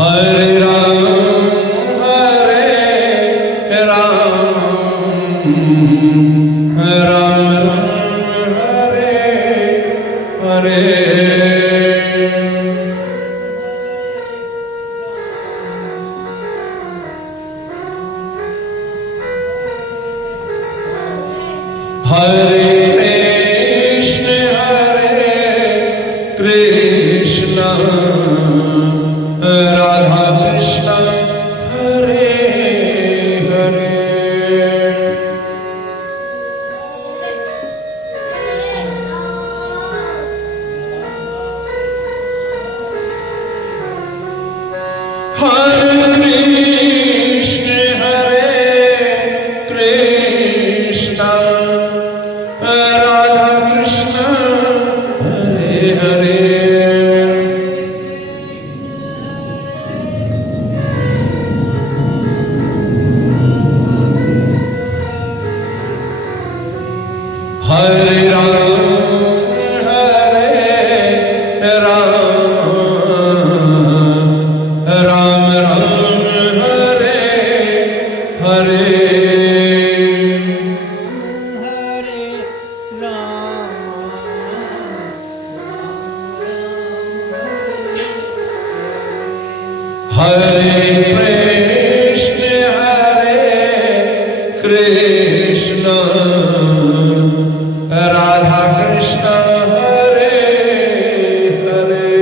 हरे राम राम राम हरे हरे कृष्ण राधा कृष्ण हरे हरे हरे कृष्ण राधा कृष्ण हरे हरे हरे राम राम राम हरे हरे हरे कृष्ण राधा कृष्ण हरे हरे हरे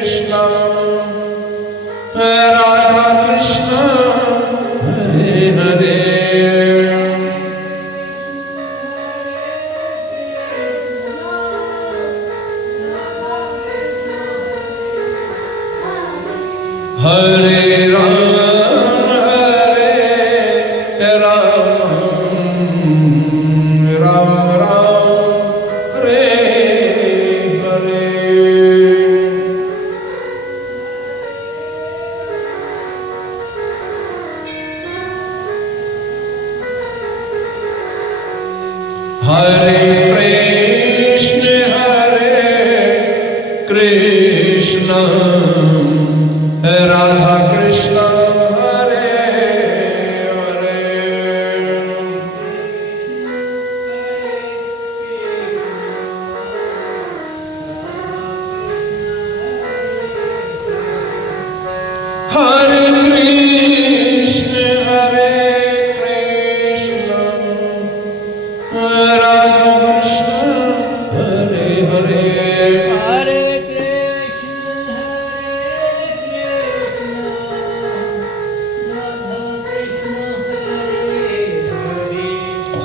कृष्ण राधा कृष्ण हरे हरे हरे राम राम राम हरे हरे हरे कृष्ण राधा कृष्ण हरे हरे हरे कृष्ण राधा कृष्ण हरे हरे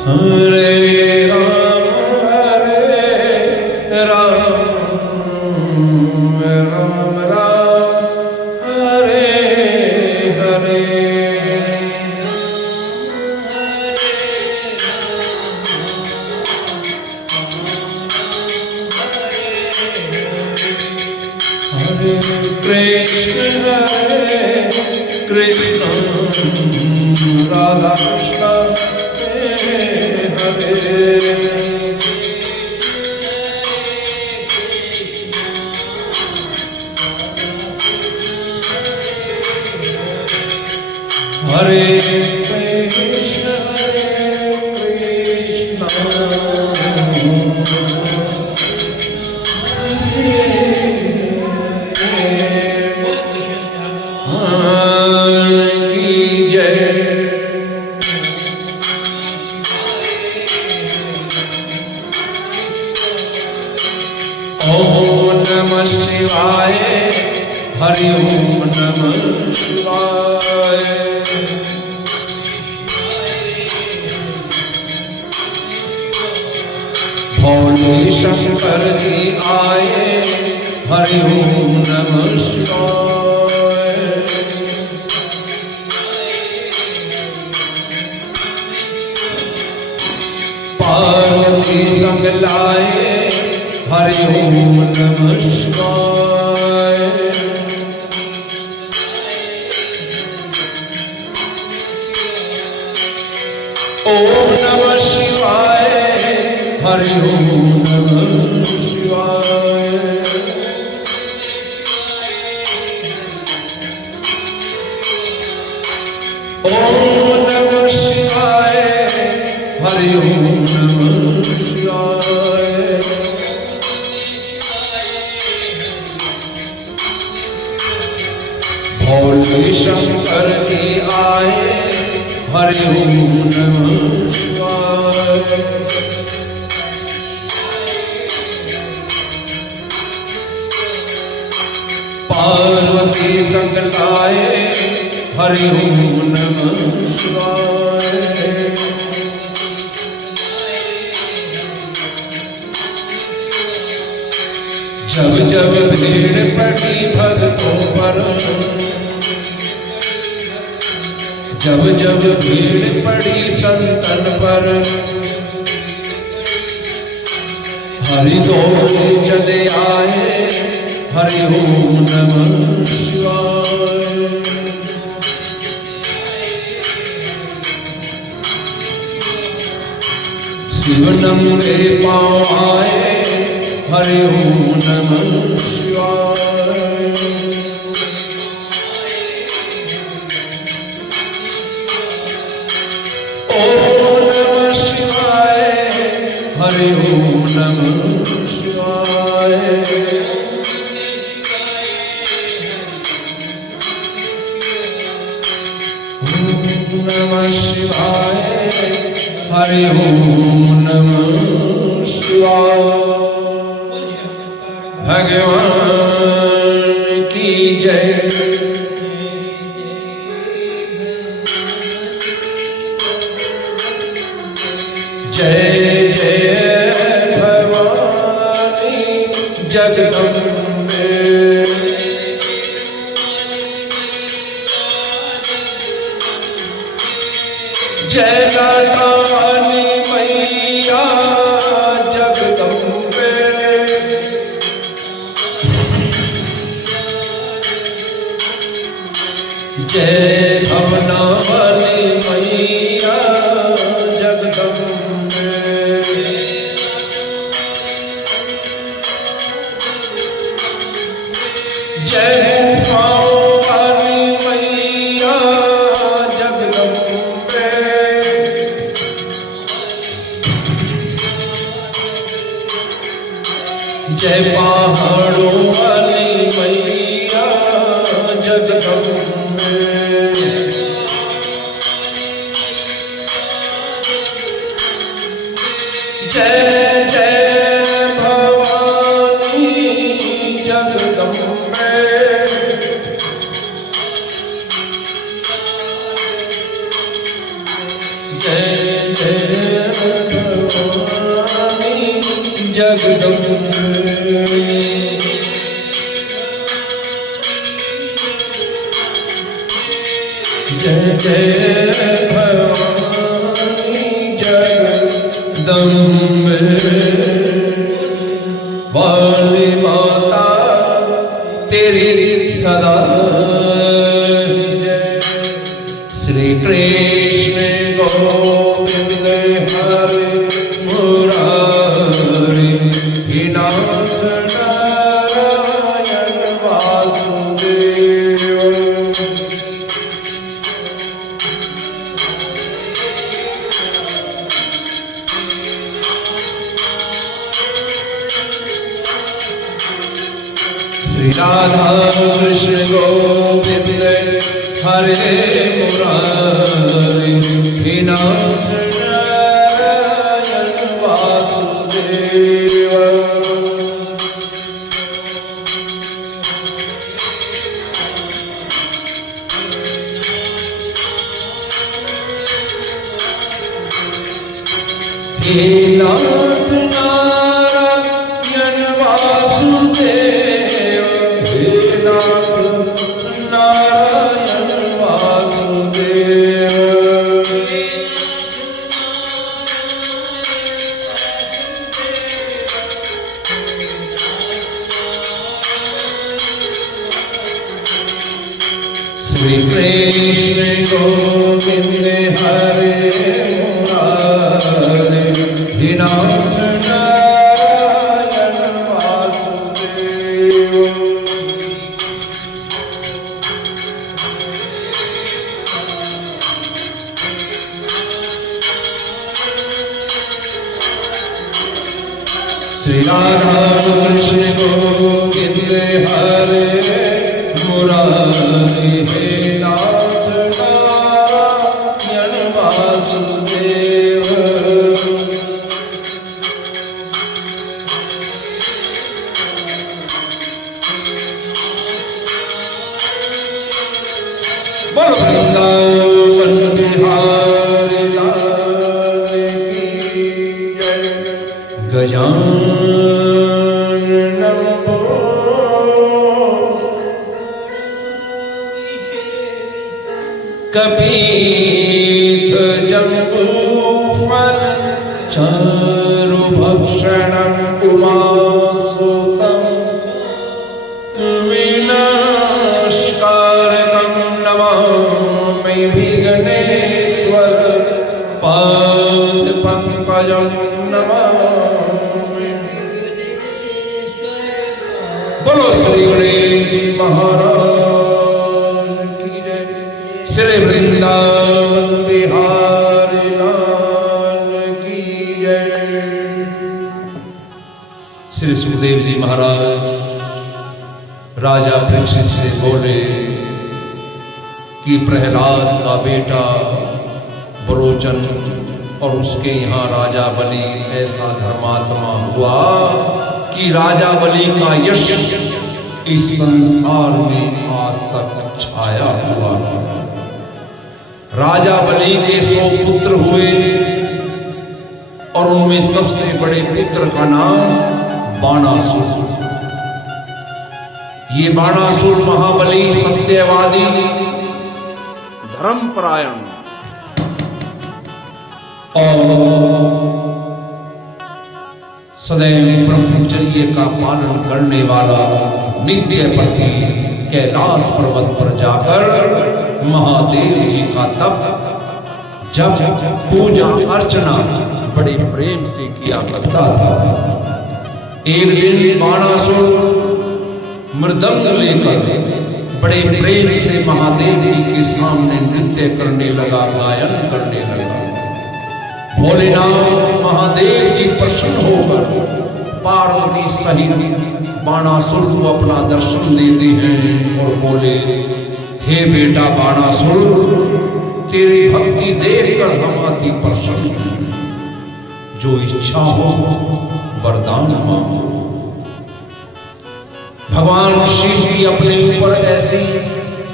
हरे राम राम राम हरे हरे हरे कृष्ण राधा कृष्ण हरे कृष्ण की जय। ओम नमः शिवाय हरि ओम नमः शिवाय। भोले शंकर जी आए हरि ओम नमः शिवाय। पार्वती संग लाए हरि ओम नमः शिवाय। हरि ओम नमः शिवाय। ओम नमः शिवाय, हरि ओम नमः शिवाय। भोले शंकर की आए, हरि ओम नमः शिवाय। पार्वती संग लाए, हरि ओम नमः शिवाय। जब जब भीड़ पड़ी भक्तों पर, जब जब भीड़ पड़ी संतन पर, हरि दौड़ चले आए, हरि ओम नमः शिवाय। शिव नंगे पाँव आए, हरि ओम नमः शिवाय। ओम नमः शिवाय, हरि ओम नमः शिवाय। ओम नमः शिवाय, हरि ओम नमः शिवाय। भगवान की जय। जय जय भवानी जगदम्बे। जय लाटानी मैया जगदम्बे। जय भवना वाली मैया जगदम्बे। जय गुफाओं वाली मैया जगदम्बे। जय पहाड़ों वाली मैया जगदम्बे। जय जय भवानी जगदम्बे। जय जय भवानी जगदम्बे। जय जय भवानी जगदम्बे। वाली माता तेरी सदा जय। श्री कृष्ण गोविंद हरे मुरारी, हे नाथ नारायण वासुदेव। श्री राधा कृष्ण गोविंद हरे मुरारी, हे नाथ नारायण वासुदेव। हे नाथ नारायण वासुदेव। हे नाथ नारायण वासुदेव। श्री कृष्ण गोविंद हरे मुरारी, हे नाथ श्री राधा कृष्ण गोविंद हरे मुरारी हे नाथ नारायण वासुदेव। बोलो वृंदावन बिहारी लाल की जय। गजाननं कपीथ जम्बूफल चारुभक्षणं उमासुतं विनाशकारकं नमामि विघ्नेश्वर पादपङ्कजं नमामि। बोलो श्री गणेश जी महाराज की जय। श्री वृंदावन बिहारी लाल की जय। श्री सुखदेव जी महाराज राजा परीक्षित से बोले कि प्रहलाद का बेटा बरोचन और उसके यहाँ राजा बलि ऐसा धर्मात्मा हुआ कि राजा बलि का यश इस संसार में आज तक छाया हुआ है। राजा बलि के 100 पुत्र हुए और उनमें सबसे बड़े पुत्र का नाम बाणासुर। ये बाणासुर महाबली, सत्यवादी, धर्मपरायण और सदैव ब्रह्मचर्य का पालन करने वाला नित्य पति कैलाश पर्वत पर जाकर महादेव जी का तप जब पूजा अर्चना बड़े प्रेम से किया करता था। एक दिन बाणासुर मृदंग लेकर बड़े प्रेम से महादेव जी के सामने नृत्य करने लगा, गायन करने लगा। भोलेनाथ महादेव जी प्रसन्न होकर पार्वती सहित बाणासुर को अपना दर्शन देते हैं और बोले, हे बेटा बाणासुर, तेरी भक्ति देखकर हम अति प्रसन्न हैं। जो इच्छा हो वरदान मांगो। भगवान शिव की अपने ऊपर ऐसी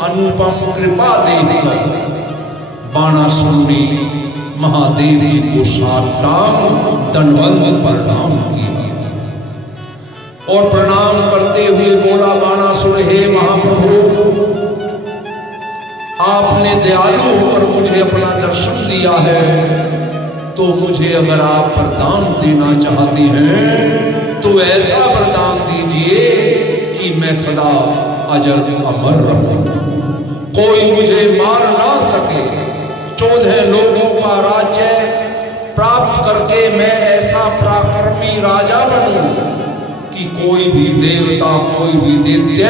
अनुपम कृपा देखकर बाणासुर ने महादेव जी को साष्टांग दंडवत प्रणाम किया और प्रणाम करते हुए बोला, बाणासुर, हे महाप्रभु, आपने दयालु होकर मुझे अपना दर्शन दिया है, तो मुझे अगर आप वरदान देना चाहते हैं तो ऐसा वरदान दीजिए कि मैं सदा अजर अमर रहूं, कोई मुझे मार ना सके, 14 लोगों का राज्य प्राप्त करके मैं ऐसा पराक्रमी राजा बनूं कि कोई भी देवता, कोई भी दैत्य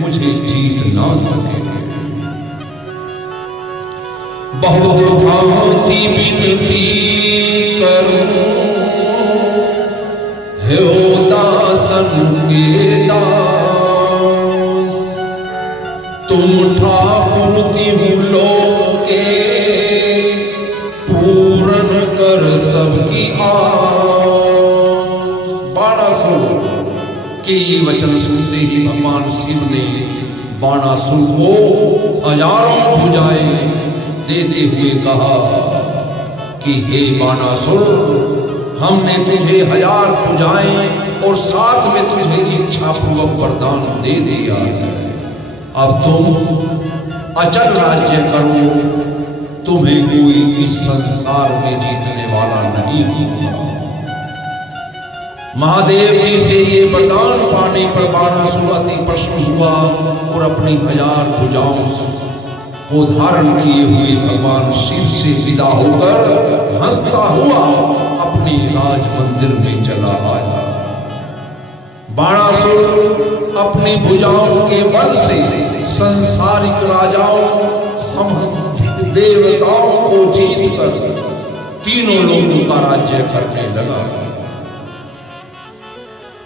मुझे जीत ना सके। बहुत भांति विनती करूं, हे दासन के दास, तुम ठाकुर तिहु लोक के पूर्ण कर सबकी आस। बाणासुर के ये वचन सुनते ही भगवान शिव ने बाणासुर को हजारों भुजाएं देते हुए कहा कि हे बाणासुर, हमने तुझे 1000 भुजाएं और साथ में तुझे इच्छा पूर्वक वरदान दे दिया है। अब तुम अचल राज्य करो, तुम्हें कोई इस संसार में जीतने वाला नहीं होगा। महादेव जी से ये वरदान पाने पर बाणासुर अति प्रसन्न हुआ और अपनी 1000 भुजाओं को धारण किए हुए भगवान शिव से विदा होकर हंसता हुआ अपने राज मंदिर में चला आया। बाणासुर अपनी भुजाओं के बल से संसारिक राजाओं, समस्त देवताओं को जीतकर तीनों लोगों का राज्य करने लगा।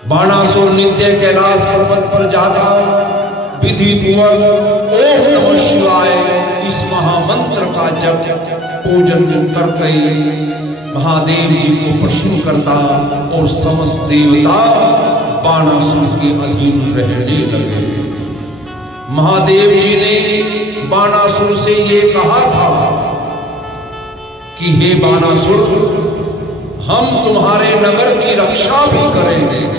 बाणासुर नित्य कैलाश पर्वत पर जाता विधि पूर्वक ओम नमः शिवाय इस महामंत्र का जप पूजन करके महादेव जी को प्रसन्न करता और समस्त देवता बाणासुर के अधीन रहने लगे। महादेव जी ने बाणासुर से ये कहा था कि हे बाणासुर, हम तुम्हारे नगर की रक्षा भी करेंगे।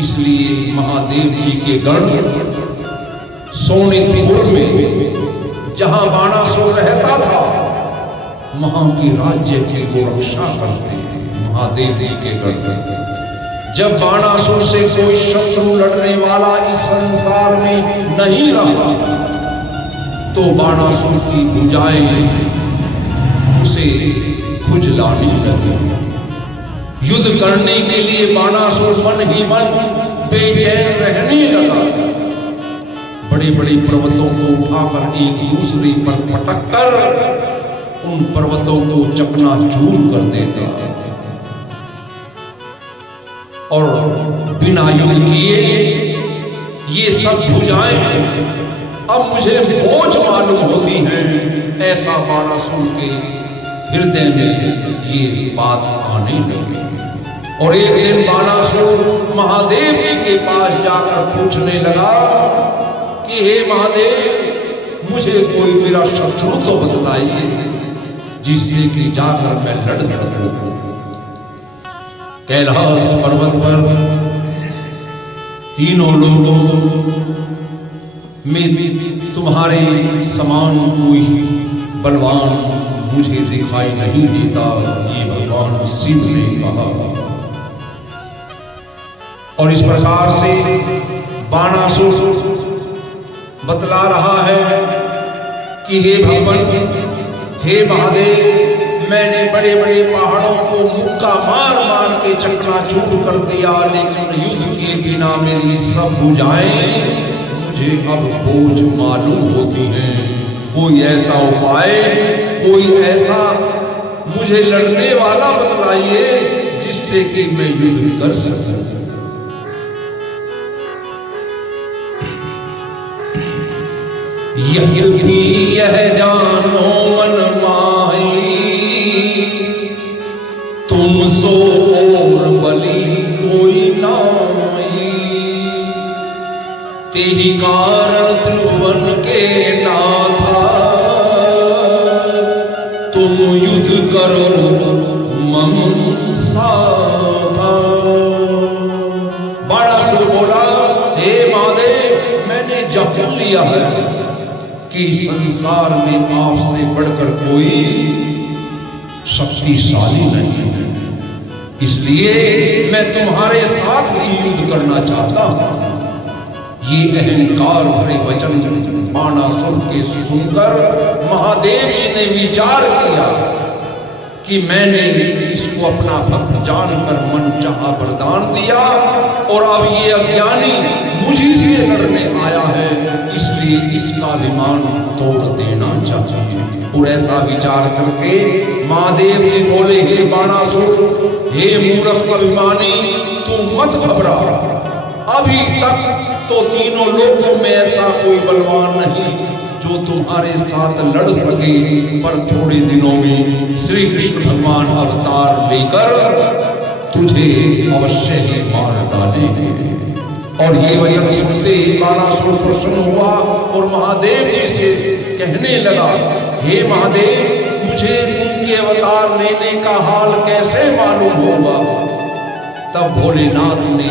इसलिए महादेव जी के गण सोनितपुर में जहां बाणासुर रहता था वहां के राज्य की वो रक्षा करते हैं महादेव जी के गण। जब बाणासुर से कोई शत्रु लड़ने वाला इस संसार में नहीं रहा तो बाणासुर की भुजाएं उसे खुजलाने लगी। युद्ध करने के लिए बाणासुर मन ही मन बेचैन रहने लगा। बड़े बड़े पर्वतों को उठाकर एक दूसरे पर पटककर उन पर्वतों को चकनाचूर कर देते थे और बिना युद्ध किए ये सब भुजाएं अब मुझे बोझ मालूम होती हैं। ऐसा बाणासुर के हृदय में ये बात आने लगी और एक दिन बाणासुर महादेव जी के पास जाकर पूछने लगा कि हे महादेव, मुझे कोई मेरा शत्रु तो बतलाइए जिससे कि जाकर मैं लड़ सकूं। कैलाश पर्वत पर तीनों लोगों में तुम्हारे समान कोई बलवान मुझे दिखाई नहीं देता, ये भगवान शिव ने कहा। और इस प्रकार से बाणासुर बतला रहा है कि हे भगवान, हे महादेव, मैंने बड़े बड़े पहाड़ों को मुक्का मार मार के चकनाचूर कर दिया, लेकिन युद्ध किए बिना मेरी सब भुजाएं मुझे अब बोझ मालूम होती हैं। कोई ऐसा उपाय, कोई ऐसा मुझे लड़ने वाला बतलाइए जिससे कि मैं युद्ध कर सकूं। यद्यपि यह जानो मन माही, तुम सो और बलि कोई नाई। तेहि कारण त्रिभुवन के नाथा, तुम युद्ध करो मम साथा। बाणासुर बोला, हे महादेव, मैंने जप लिया है कि संसार में आपसे बढ़कर कोई शक्तिशाली नहीं है, इसलिए मैं तुम्हारे साथ ही युद्ध करना चाहता हूं। ये अहंकार भरे वचन बाणासुर के सुनकर महादेव जी ने विचार किया कि मैंने इसको अपना भक्त जानकर मन चाहा वरदान दिया और अब ये अज्ञानी मुझी से लड़ने आया है, इसलिए इसका अभिमान तोड़ देना चाहिए। और ऐसा विचार करके महादेव जी बोले, हे बाणासुर, हे मूर्ख अभिमानी, तू मत घबरा। अभी तक तो तीनों लोगों में ऐसा कोई बलवान नहीं जो तुम्हारे साथ लड़ सके, पर थोड़े दिनों में श्री कृष्ण भगवान अवतार लेकर तुझे अवश्य ही मार डालेंगे। और ये वचन सुनते ही बाणासुर प्रसन्न हुआ और महादेव जी से कहने लगा, हे महादेव, मुझे उनके अवतार लेने का हाल कैसे मालूम होगा। तब भोलेनाथ ने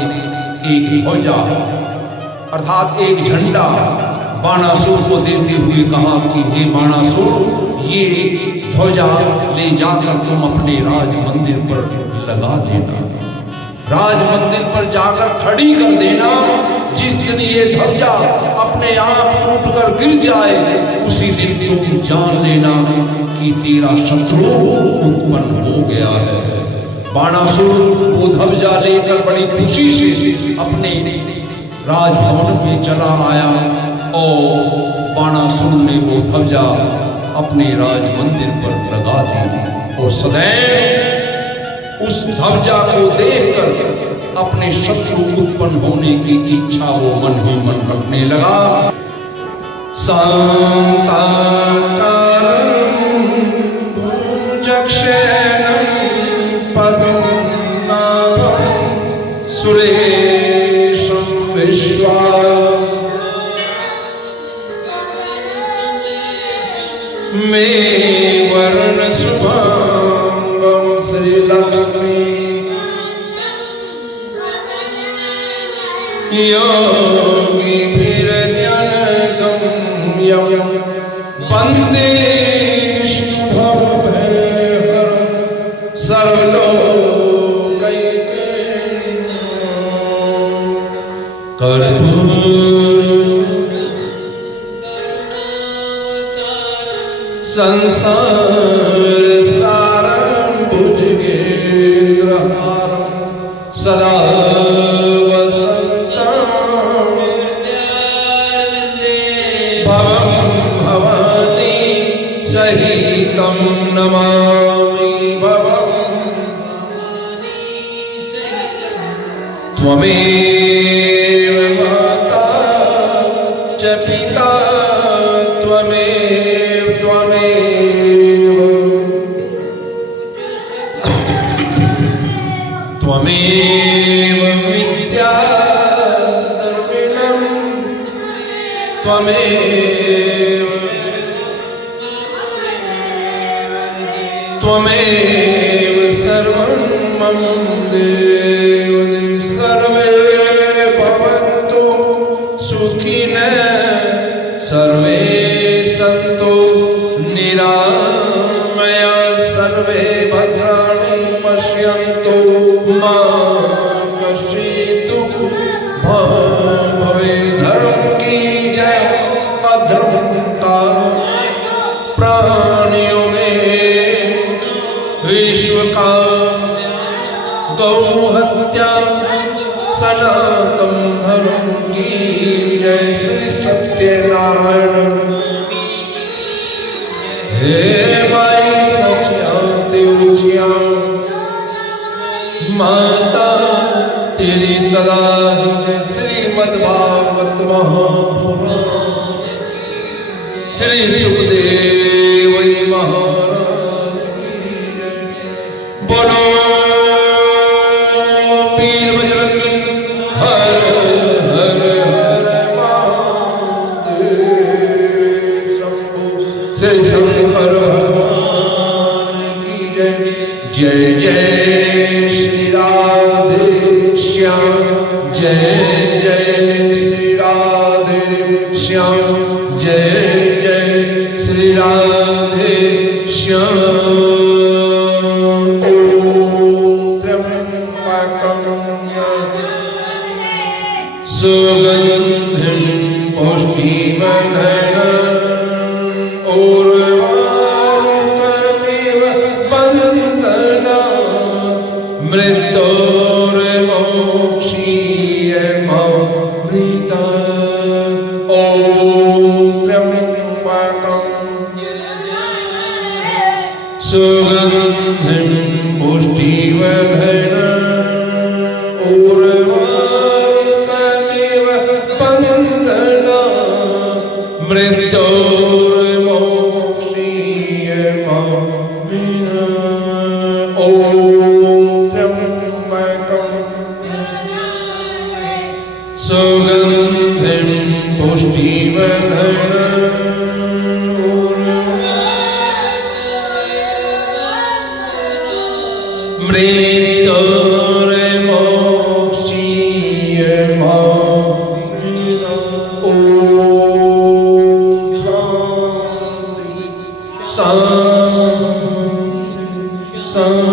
एक ध्वजा अर्थात एक झंडा बाणासुर को देते हुए कहा कि हे बाणासुर, ये ध्वजा ले जाकर तुम अपने राज मंदिर पर लगा देना, राज मंदिर पर जाकर खड़ी कर देना। जिस दिन ये ध्वजा अपने आप टूटकर गिर जाए, उसी दिन तुम जान लेना कि तेरा शत्रु उत्पन्न हो गया है। बाणासुर वो ध्वजा लेकर बड़ी खुशी से अपने राजभवन में चला आया और बाणासुर ने वो ध्वजा अपने राज मंदिर पर लगा दी और सदैव उस ध्वजा को देखकर अपने अपने शत्रु उत्पन्न होने की इच्छा वो मन ही मन रखने लगा। शांताकारं भुजगशयनं पद्मनाभं सुरेशं विश्वात्मनं मे वर्णशुभांगं श्रीलक्ष्मी योगिभिर्ध्यानगम्यं वन्दे विष्णुभवभयहरं सर्वलोकैकनाथं संसारसारं भुजगेन्द्रहारं सदा भवं भवानी सहितं नमामि भवं त्वमेव माता च पिता त्वमेव विद्या द्रविणं त्वमेव सर्वं मम देव सर्वे भवन्तु सुखिनः सर्वे सन्तु निरामयाः सर्वे भद्राणि पश्यन्तु मा कश्चित् दुःखं भवेत्। धर्म की जय अधर्म का प्राणियों में विश्व का गौ हत्या सनातन धर्म की जय। श्री सत्यनारायण हे माई सत्याति ऊंचिया माता तेरी सदा ही जय। श्रीमद्भागवत महापुराण श्री सुखदेव महाराज की जय। बोलो पीर बजरंगी हर हर हर महादेव शंभो श्री शंकर भगवान की जय। जय जय श्री राधे श्याम जय जय श्री राधे श्याम जय जय श्री राधे श्याम। सुगंधिं पुष्टिवर्धनम् उर्वारुकमिव बन्धनात् मृत्योर्मोक्षीयमामृतात्। ॐ त्र्यम्बकं सुगंधिं पुष्टिवर्धनम् उर्वारुकमिव बन्धनात् मृत्योर्मोक्षीयमामृतात्। ॐ त्र्यम्बकं सुगंधिं पुष्टिवर्धनम् मृत्योर्मोक्षीयमामृतात्। ॐ शान्ति शान्ति शान्ति।